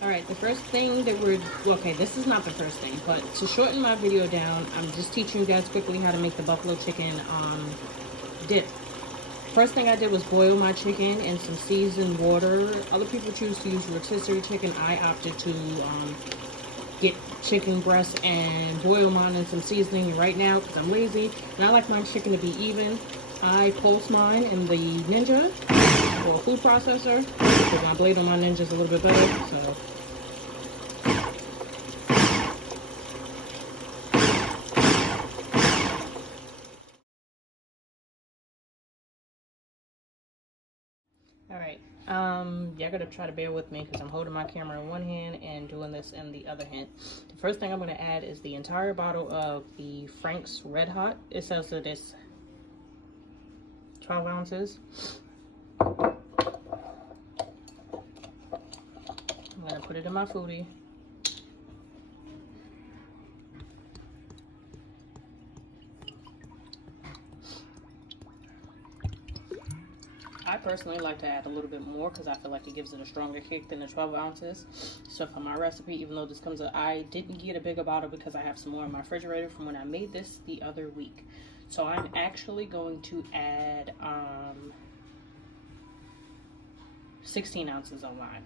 Alright, the first thing that okay, this is not the first thing, but to shorten my video down, I'm just teaching you guys quickly how to make the buffalo chicken dip. First thing I did was boil my chicken in some seasoned water. Other people choose to use rotisserie chicken. I opted to get chicken breast and boil mine in some seasoning right now because I'm lazy and I like my chicken to be even. I pulse mine in the Ninja or a food processor because my blade on my Ninja is a little bit better. So alright, y'all gotta try to bear with me because I'm holding my camera in one hand and doing this in the other hand. The first thing I'm gonna add is the entire bottle of the Frank's Red Hot. It says that it's 12 ounces. I'm gonna put it in my Foodi. I personally like to add a little bit more because I feel like it gives it a stronger kick than the 12 ounces. So for my recipe, even though this comes I didn't get a bigger bottle because I have some more in my refrigerator from when I made this the other week. So I'm actually going to add 16 ounces on mine.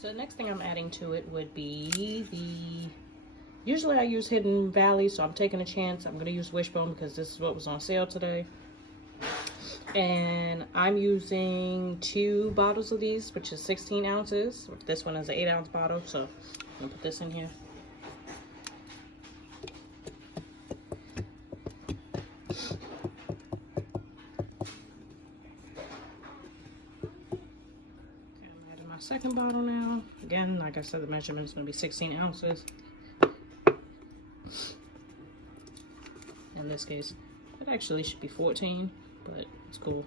So the next thing I'm adding to it would be usually I use Hidden Valley, so I'm taking a chance. I'm going to use WishBone because this is what was on sale today. And I'm using 2 bottles of these, which is 16 ounces. This one is an 8-ounce bottle, so I'm going to put this in here. Second bottle now. Again, like I said, the measurement is going to be 16 ounces. In this case, it actually should be 14, but it's cool.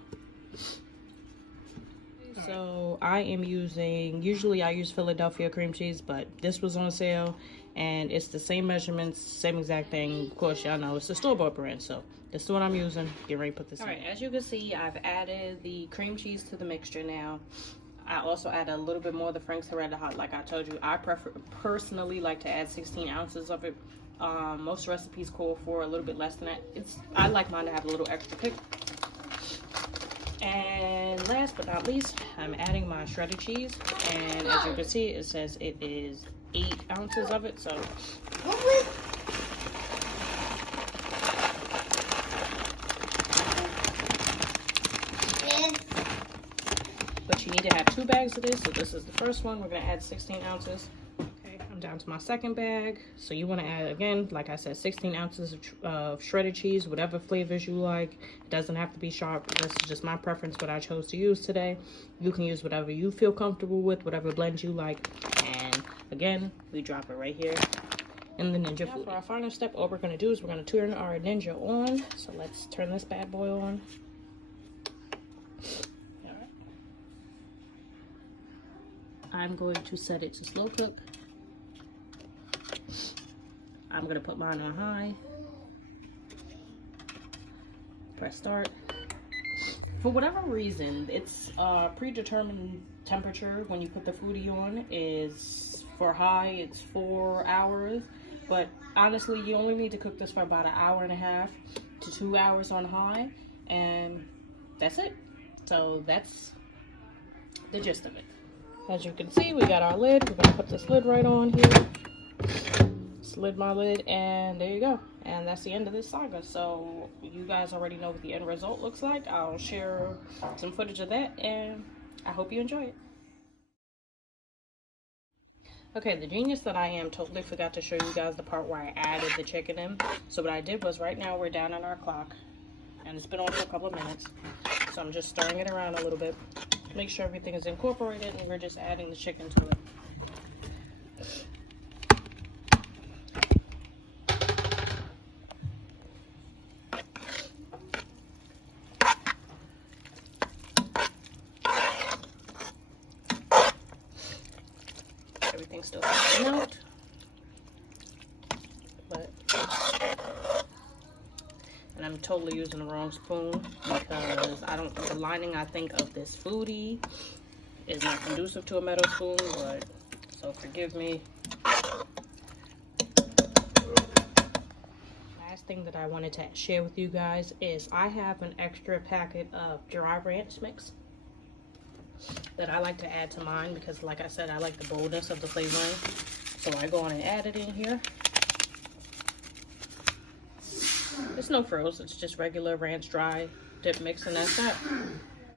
So I am using, usually I use Philadelphia cream cheese, but this was on sale and it's the same measurements, same exact thing. Of course, y'all know it's the store-bought brand, so this is what I'm using. Get ready to put this in. All right, as you can see, I've added the cream cheese to the mixture now. I also add a little bit more of the Frank's Red Hot. Like I told you, I personally like to add 16 ounces of it. Most recipes call for a little bit less than that. I like mine to have a little extra kick. And last but not least, I'm adding my shredded cheese. And as you can see, it says it is 8 ounces of it. So but you need to have 2 bags of this. So this is the first one. We're going to add 16 ounces. Okay, I'm down to my second bag. So you want to add, again, like I said, 16 ounces of shredded cheese, whatever flavors you like. It doesn't have to be sharp. This is just my preference, what I chose to use today. You can use whatever you feel comfortable with, whatever blend you like. And again, we drop it right here in the Ninja Foodi. For our final step, all we're going to do is we're going to turn our Ninja on. So let's turn this bad boy on. I'm going to set it to slow cook. I'm going to put mine on high. Press start. For whatever reason, it's predetermined temperature when you put the Foodi on is for high, it's 4 hours. But honestly, you only need to cook this for about 1.5 hours to 2 hours on high. And that's it. So that's the gist of it. As you can see, we got our lid. We're going to put this lid right on here. Slid my lid, and there you go. And that's the end of this saga. So you guys already know what the end result looks like. I'll share some footage of that, and I hope you enjoy it. Okay, the genius that I am, totally forgot to show you guys the part where I added the chicken in. So what I did was, right now we're down on our clock, and it's been on for a couple of minutes. So I'm just stirring it around a little bit. Make sure everything is incorporated, and we're just adding the chicken to it. Everything's still coming out, and I'm totally using the wrong spoon because the lining I think of this Foodi is not conducive to a metal spoon, but so so forgive me. Last thing that I wanted to share with you guys is I have an extra packet of dry ranch mix that I like to add to mine because, like I said, I like the boldness of the flavoring. So I go on and add it in here. It's no frills, it's just regular ranch dry dip mix, and that's that.